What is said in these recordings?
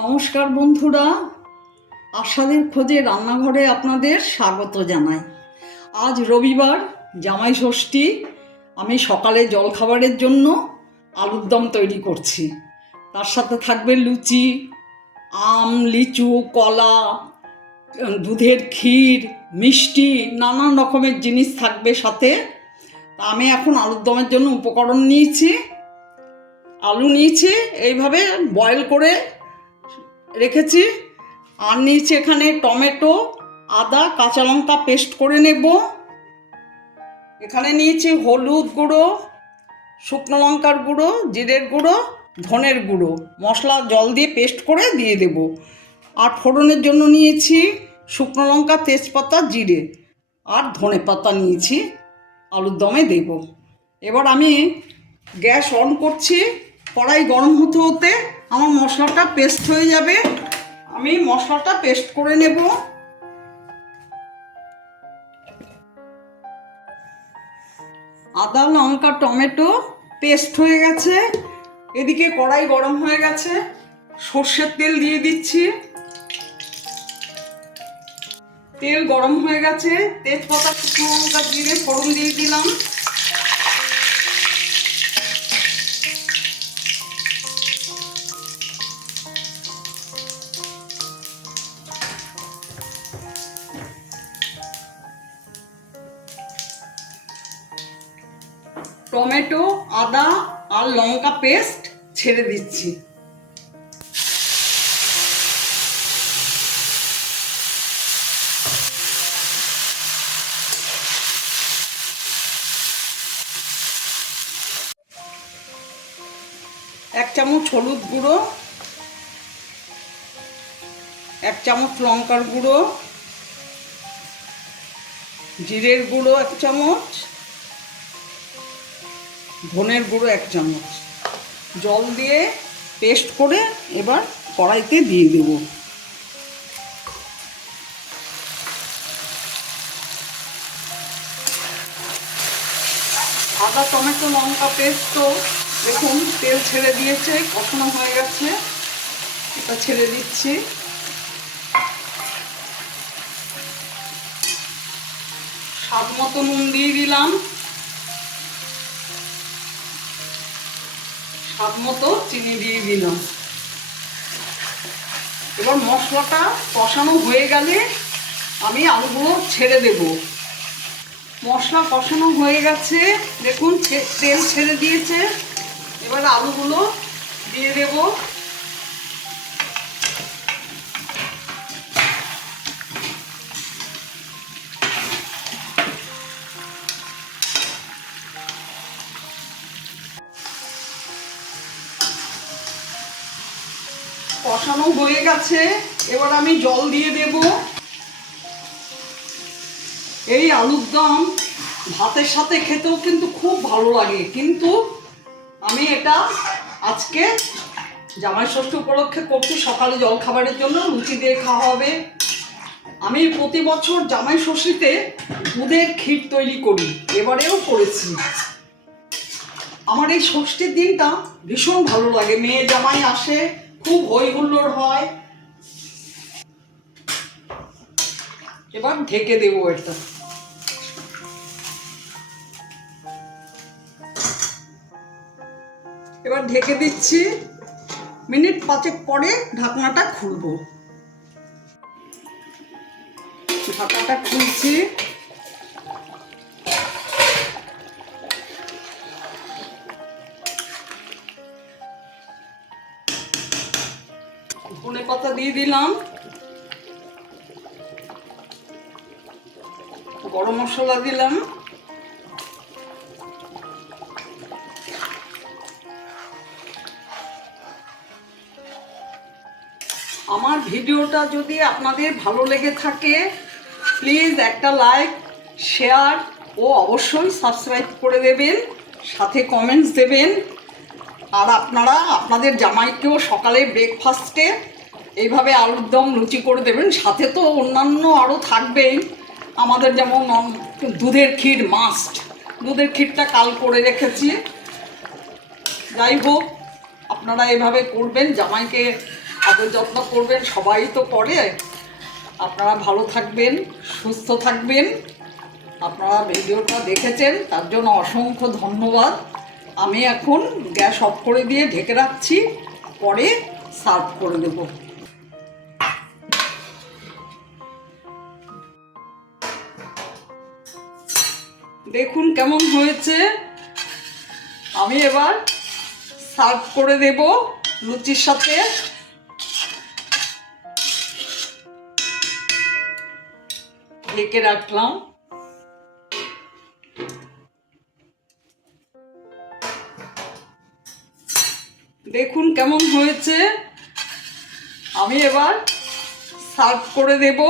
নমস্কার বন্ধুরা, আশাদের খোঁজে রান্নাঘরে আপনাদের স্বাগত জানাই। আজ রবিবার, জামাই ষষ্ঠী। আমি সকালে জলখাবারের জন্য আলুর দম তৈরি করছি। তার সাথে থাকবে লুচি, আম, লিচু, কলা, দুধের ক্ষীর, মিষ্টি, নানান রকমের জিনিস থাকবে সাথে। তা আমি এখন আলুর দমের জন্য উপকরণ নিয়েছি। আলু নিয়েছি, এইভাবে বয়েল করে রেখেছি। আর নিয়েছি এখানে টমেটো, আদা, কাঁচা লঙ্কা পেস্ট করে নেব। এখানে নিয়েছি হলুদ গুঁড়ো, শুকনো লঙ্কার গুঁড়ো, জিরের গুঁড়ো, ধনের গুঁড়ো। মশলা জল দিয়ে পেস্ট করে দিয়ে দেব। আর ফোড়নের জন্য নিয়েছি শুকনো লঙ্কা, তেজপাতা, জিরে আর ধনে পাতা নিয়েছি, আলুর দমে দেব। এবার আমি গ্যাস অন করছি। কড়াই গরম হতে হতে আমার মশলাটা পেস্ট হয়ে যাবে। আমি মশলাটা পেস্ট করে নেব। আদা, লঙ্কা, টমেটো পেস্ট হয়ে গেছে। এদিকে কড়াই গরম হয়ে গেছে, সর্ষের তেল দিয়ে দিচ্ছি। তেল গরম হয়ে গেছে, তেজপাতা, শুকনো লঙ্কা, জিরে ফোড়ন দিয়ে দিলাম। টমেটো, আদা আর লঙ্কা পেস্ট ছেড়ে দিচ্ছি। এক চামচ হলুদ গুঁড়ো, এক চামচ লঙ্কার গুঁড়ো, জিরের গুঁড়ো এক চামচ, ধনের গুঁড়ো এক চামচ। জল দিয়ে পেস্ট করে এবার কড়াইতে দিয়ে দেব। আদা, টমেটো, লঙ্কা পেস্ট তো দেখুন তেল ছেড়ে দিয়েছে, কষানো হয়ে গেছে। এটা ছেড়ে দিচ্ছি। স্বাদ মতো নুন দিয়ে দিলাম, স্বাদ মতো চিনি দিয়ে দিলাম। এবার মশলাটা কষানো হয়ে গেলে আমি আলুগুলো ছেড়ে দেব। মশলা কষানো হয়ে গেছে, দেখুন তেল ছেড়ে দিয়েছে। এবার আলুগুলো দিয়ে দেব। কষানো হয়ে গেছে, এবার আমি জল দিয়ে দেব। এই আলুর দম ভাতের সাথে খেতেও কিন্তু খুব ভালো লাগে, কিন্তু আমি এটা আজকে জামাই ষষ্ঠী উপলক্ষে করছি। সকালে জলখাবারের জন্য লুচি দিয়ে খাওয়া হবে। আমি প্রতি বছর জামাই ষষ্ঠীতে দুধের ক্ষীর তৈরি করি, এবারেও করেছি। আমার এই ষষ্ঠীর দিনটা ভীষণ ভালো লাগে। মেয়ে জামাই আসে, খুব হই হুল্লোড় হয়। এবার ঢেকে দেবো এটা। এবার ঢেকে দিচ্ছি। মিনিট 5 পরে ঢাকনাটা খুলবো। ঢাকনাটা খুলছি। ধনে পাতা দিয়ে দিলাম, গরম মশলা দিলাম। আমার ভিডিওটা যদি আপনাদের ভালো লেগে থাকে, প্লিজ একটা লাইক, শেয়ার ও অবশ্যই সাবস্ক্রাইব করে দেবেন, সাথে কমেন্টস দেবেন। আর আপনারা আপনাদের জামাইকেও সকালে ব্রেকফাস্টে এইভাবে আলুর দম লুচি করে দেবেন। সাথে তো অন্যান্য আরও থাকবেই আমাদের, যেমন দুধের ক্ষীর মাস্ট। দুধের ক্ষীরটা কাল করে রেখেছি। যাই হোক, আপনারা এভাবে করবেন, জামাইকে আদর যত্ন করবেন, সবাই তো করে। আপনারা ভালো থাকবেন, সুস্থ থাকবেন। আপনারা ভিডিওটা দেখেছেন তার জন্য অসংখ্য ধন্যবাদ। আমি এখন গ্যাস অফ করে দিয়ে ঢেকে রাখছি, পরে সার্ভ করে দেব। দেখুন কেমন হয়েছে। আমি এবার সার্ভ করে দেব লুচির সাথে। ঢেকে রাখলাম। দেখুন কেমন হয়েছে। আমি এবার সার্ভ করে দেব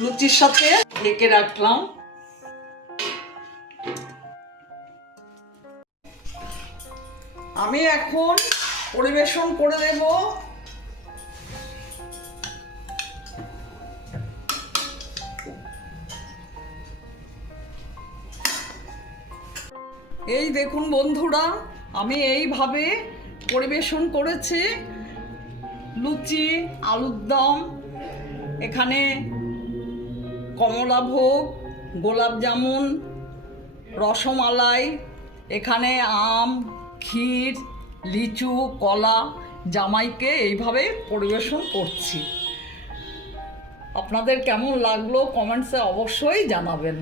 লুচির সাথে। ঢেকে রাখলাম। আমি এখন পরিবেশন করে দেব। এই দেখুন বন্ধুরা, আমি এইভাবে পরিবেশন করেছি। লুচি, আলুর দম, এখানে কমলাভোগ, গোলাপ জামুন, রসমালাই, এখানে আম, ক্ষীর, লিচু, কলা, জামাইকে এইভাবে পরিবেশন করছি। আপনাদের কেমন লাগলো কমেন্টসে অবশ্যই জানাবেন।